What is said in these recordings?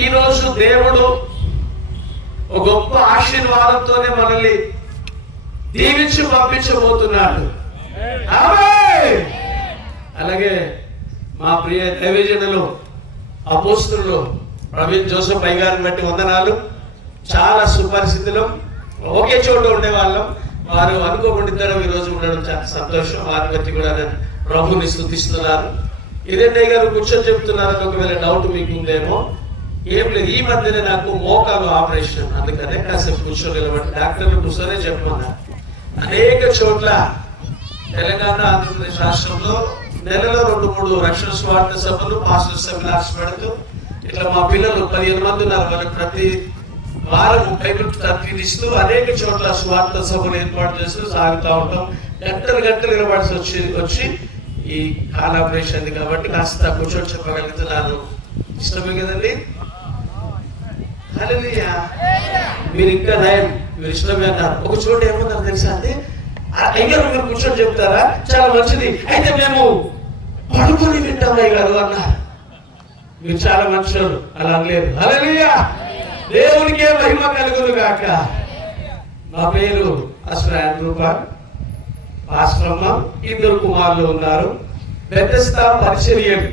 ఈరోజు దేవుడు ఒక గొప్ప ఆశీర్వాదంతోనే మనల్ని దీవించి పంపించబోతున్నాడు. అలాగే మా ప్రియ దైవజనులు అపోస్తులు ప్రవీణ్ జోసఫ్ అయ్య గారిని బట్టి వందనాలు. చాలా సుపరిస్థితిలో ఒకే చోట ఉండేవాళ్ళం. వారు అనుకోకుండా ఇద్దరం ఈ రోజు ఉండడం చాలా సంతోషం. వారి బట్టి కూడా నేను ప్రభుని స్థుతిస్తున్నారు ఇదే గారు కూర్చొని చెప్తున్నారని ఒకవేళ డౌట్ మీకు ఉందేమో ఏం లేదు. ఈ మధ్యనే నాకు మోకాలు ఆపరేషన్. అందుకనే కాసేపు కూర్చోగలబట్టి డాక్టర్లు కూర్చొనే చెప్పమన్నా. అనేక చోట్ల తెలంగాణ ఆంధ్రప్రదేశ్ రాష్ట్రంలో నెలలో రెండు మూడు రక్షణ స్వార్థ సభలు పాస్టర్ సెమినార్స్ పెడుతూ ఇట్లా మా పిల్లలు పదిహేను మంది ఉన్నారు. వాళ్ళకి ప్రతి వారం బైబిల్ తర్ఫీదిస్తూ అనేక చోట్ల స్వార్థ సభలు ఏర్పాటు చేస్తూ సాగుతూ ఉంటాం. గంటలు గంటలు నిలబడాల్సి వచ్చి వచ్చి ఈ కాలాపరేషన్ కాబట్టి కాస్త కూర్చొని చెప్పగలుగుతున్నాను ఇష్టమే కదండి? మీరు ఇంకా రాయండి మీరు ఇష్టమే అన్నారు. ఒక చోట ఏమన్నారు తెలుసా అండి? అయ్యారు మీరు కూర్చొని చెప్తారా? చాలా మంచిది. అయితే మేము పడుకొని వింటామయ్య గారు అన్నారు. మీరు చాలా మనుషులు అలా అనలేదు. హల్లెలూయా. దేవునికే మహిమ కలుగును కాక నా పేరు అసలు రూపాన్ ఆశ్రమ ఇద్దరు కుమారులు ఉన్నారు. బెత్తస్తా పరిచర్యలు.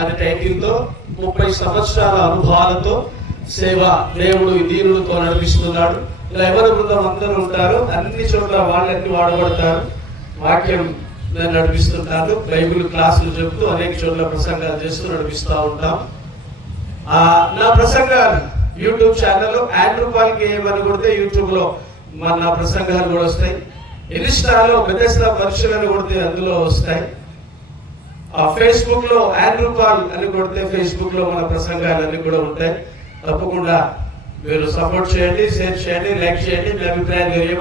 అనే టైటిల్తో ముప్పై సంవత్సరాల అనుభవాలతో సేవ దేవుడు దీనులతో నడిపిస్తున్నాడు. ఇలా ఎవరి బృందం అందరూ ఉంటారు అన్ని చోట్ల వాళ్ళన్ని వాడబడతారు. వాక్యం నడిపిస్తుంటారు. బైబిల్ క్లాసులు చెప్తూ అనేక చోట్ల ప్రసంగాలు చేస్తూ నడిపిస్తూ ఉంటాం. ఆ, నా ప్రసంగాలు YouTube channel Andrew Paul game కొడితే యూట్యూబ్లో మన నా ప్రసంగాలు కూడా వస్తాయి. ఇన్స్టాలో పెద్ద పరీక్షలు కొడితే అందులో వస్తాయి. ఆ ఫేస్బుక్లో ఆండ్రూ కాల్ అని కొడితే ఫేస్బుక్లో మన ప్రసంగాలు అన్ని కూడా ఉంటాయి. తప్పకుండా మీరు సపోర్ట్ చేయండి షేర్ చేయండి లైక్ చేయండి మీ అభిప్రాయాలు